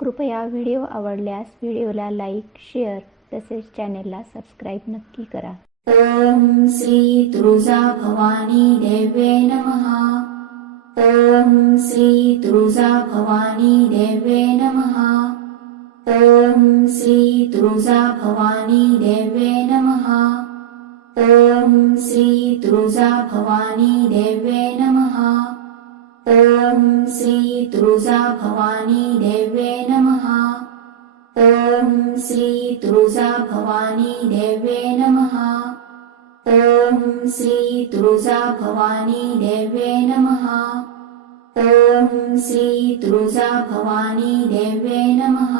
कृपया व्हिडिओ आवडल्यास व्हिडिओला लाईक शेअर तसेच चॅनेलला सबस्क्राईब नक्की करा. ॐ श्री तुळजा भवानी देवे नमः. ॐ श्री तुळजा भवानी देवे नमः. ॐ श्री तुळजा भवानी देवे नमः. ॐ श्री तुळजा भवानी देवे नमः. ॐ श्री तुळजा भवानी देवे नमः। ॐ श्री तुळजा भवानी देवे नमः। ॐ श्री तुळजा भवानी देवे नमः। ॐ श्री तुळजा भवानी देवे नमः।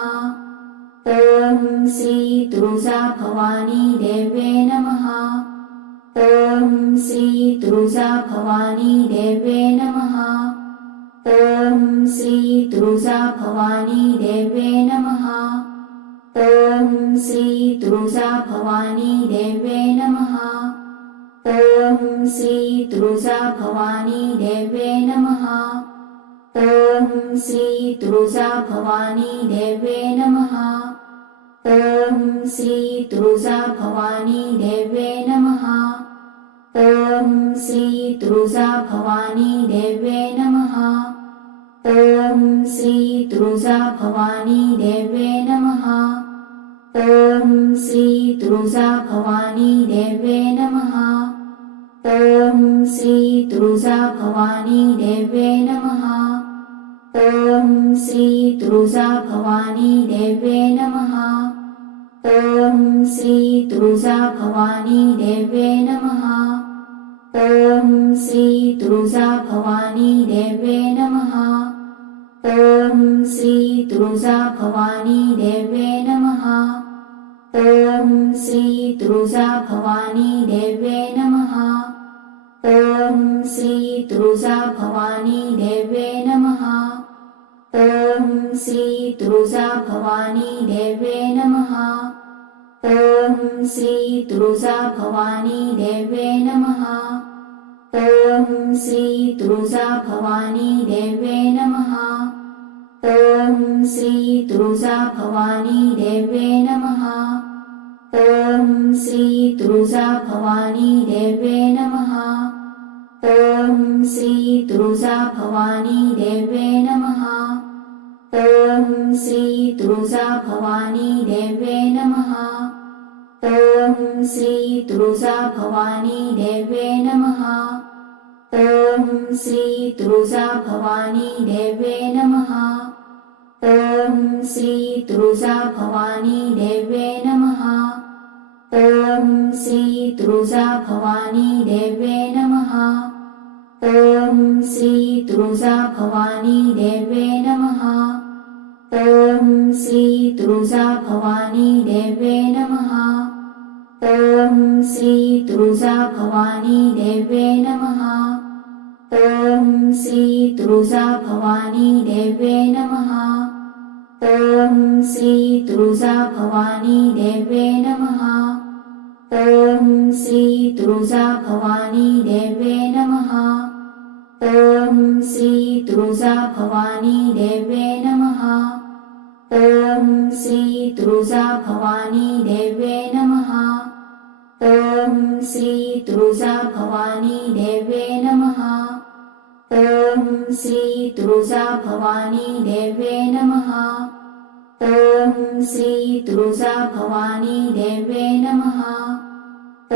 ॐ श्री तुळजा भवानी देवे नमः। ॐ श्री तुळजा भवानी देवे नमः भवानी देवे नमः। ॐ श्री तुळजा भवानी देवे नमः। ॐ श्री तुळजा भवानी देवे नमः। ॐ श्री तुळजा भवानी देवे नमः। ॐ श्री तुळजा भवानी देवे नमः। ॐ श्री तुळजा भवानी देवे तुळजा भवानी देवे नमः। ॐ श्री तुळजा भवानी देवे नमः। ॐ श्री तुळजा भवानी देवे नमः। ॐ श्री तुळजा भवानी देवे नमः। ॐ श्री तुळजा भवानी देवे नमः। ॐ श्री तुळजा भवानी देवे नमः तुळजा भवानी देवे नमः। ॐ श्री तुळजा भवानी देवे नमः। ॐ श्री तुळजा भवानी देवे नमः। ॐ श्री तुळजा भवानी देवे नमः। ॐ श्री तुळजा भवानी देवे नमः। ॐ श्री तुळजा भवानी देवे नमः श्री तुळजा भवानी देवे नमः। ॐ श्री तुळजा भवानी देवे नमः। ॐ श्री तुळजा भवानी देवे नमः। ॐ श्री तुळजा भवानी देवे नमः। ॐ श्री तुळजा भवानी देवे नमः। ॐ श्री तुळजा भवानी देवे नमः ॐ श्री तुळजा भवानी देव्ये नमः। ॐ श्री तुळजा भवानी देव्ये नमः। ॐ श्री तुळजा भवानी देव्ये नमः। ॐ श्री तुळजा भवानी देव्ये नमः। ॐ श्री तुळजा भवानी देव्ये नमः। ॐ श्री तुळजा भवानी देव्ये नमः। ॐ श्री तुळजा भवानी देवे नमः। ॐ श्री तुळजा भवानी देवे नमः। ॐ श्री तुळजा भवानी देवे नमः। ॐ श्री तुळजा भवानी देवे नमः। ॐ श्री तुळजा भवानी देवे नमः। ॐ श्री तुळजा भवानी देवे नमः। ॐ श्री तुळजा भवानी देवे नमः।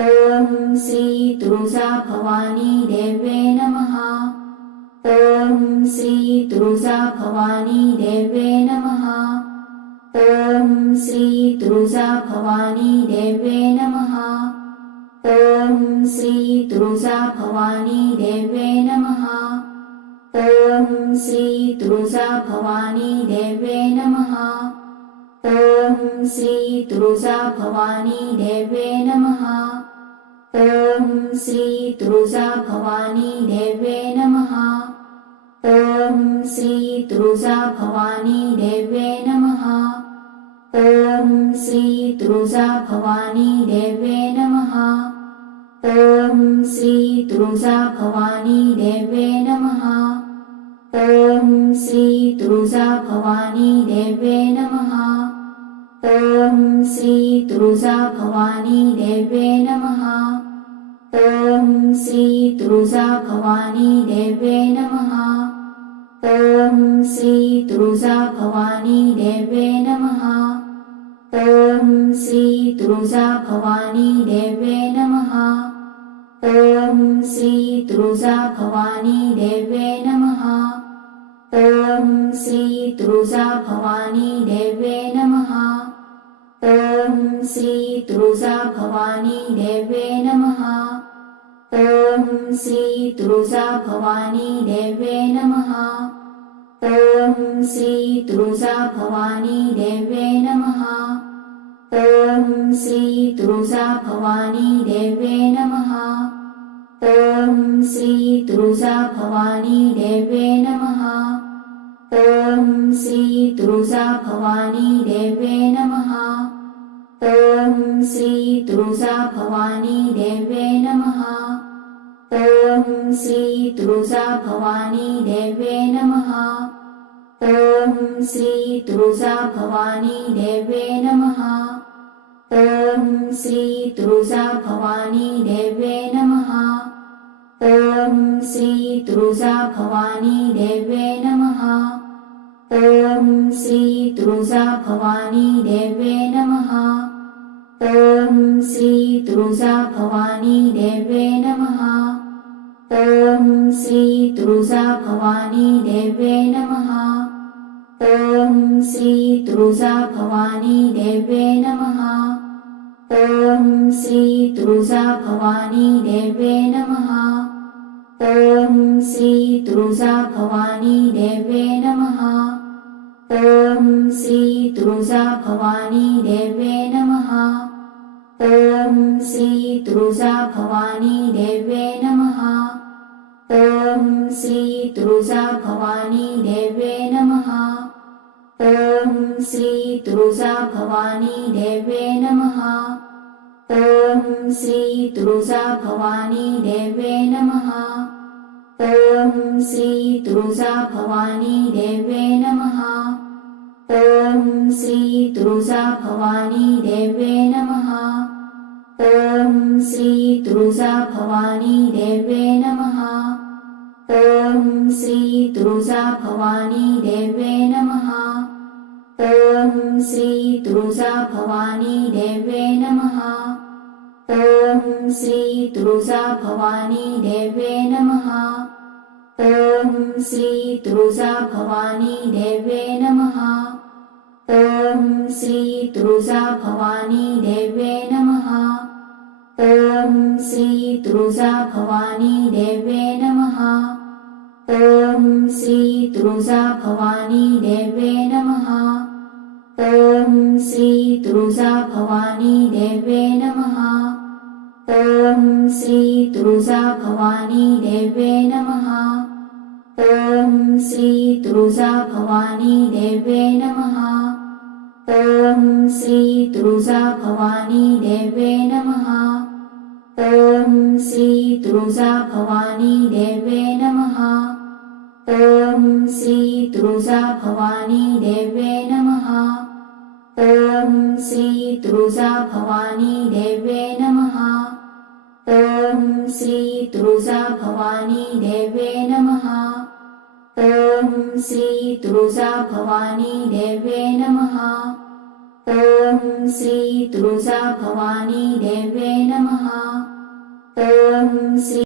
ॐ श्री तुळजा भवानी देवे नमः। ॐ श्री तुळजा भवानी देवे नमः। ॐ श्री तुळजा भवानी तुळजा भवानी देवे नमः। ॐ श्री तुळजा भवानी देवे नमः। ॐ श्री तुळजा भवानी देवे नमः। ॐ श्री तुळजा भवानी देवे नमः। ॐ श्री तुळजा भवानी देवे नमः। ॐ श्री तुळजा भवानी देवे नमः ॐ श्री तुळजा भवानी देवे नमः। ॐ श्री तुळजा भवानी देवे नमः। ॐ श्री तुळजा भवानी देवे नमः। ॐ श्री तुळजा भवानी देवे नमः। ॐ श्री तुळजा भवानी देवे नमः। ॐ श्री तुळजा भवानी देवे नमः। ॐ श्री तृजा भवानी देव्ये नमः। ॐ श्री तृजा भवानी देव्ये नमः। ॐ श्री तृजा भवानी देव्ये नमः। ॐ श्री तृजा भवानी देव्ये नमः। ॐ श्री तृजा भवानी देव्ये नमः। ॐ श्री तृजा भवानी देव्ये नमः। तुळजा भवानी देवे नमः। ॐ श्री तुळजा भवानी देवे नमः। ॐ श्री तुळजा भवानी देवे नमः। ॐ श्री तुळजा भवानी देवे नमः। ॐ श्री तुळजा भवानी देवे नमः। ॐ श्री तुळजा भवानी देवे नमः ॐ श्री तुळजा भवानी देवे नमः। ॐ श्री तुळजा भवानी देवे नमः। ॐ श्री तुळजा भवानी देवे नमः। ॐ श्री तुळजा भवानी देवे नमः। ॐ श्री तुळजा भवानी देवे नमः। ॐ श्री तुळजा भवानी देवे नमः ॐ श्री तुळजा भवानी देवे नमः। ॐ श्री तुळजा भवानी देवे नमः। ॐ श्री तुळजा भवानी देवे नमः। ॐ श्री तुळजा भवानी देवे नमः। ॐ श्री तुळजा भवानी देवे नमः। ॐ श्री तुळजा भवानी देवे नमः ॐ श्री तुळजा भवानी देवे नमः। ॐ श्री तुळजा भवानी देवे नमः। ॐ श्री तुळजा भवानी देवे नमः। ॐ श्री तुळजा भवानी देवे नमः। ॐ श्री तुळजा भवानी देवे नमः। ॐ श्री तुळजा भवानी देवे नमः श्री तुळजा भवानी देवे नमः. ॐ श्री तुळजा भवानी देवे नमः. ॐ श्री तुळजा भवानी देवे नमः. ॐ श्री तुळजा भवानी देवे नमः. ॐ श्री तुळजा भवानी देवे नमः. ॐ श्री तुळजा भवानी देव तुळजा भवानी देवे नमः। ॐ श्री तुळजा भवानी देवे नमः। ॐ श्री तुळजा भवानी देवे नमः। ॐ श्री तुळजा भवानी देवे नमः। ॐ श्री तुळजा भवानी देवे नमः। ॐ श्री तुळजा भवानी देवे नमः ॐ श्री तुळजा भवानी देवे नमः. ॐ श्री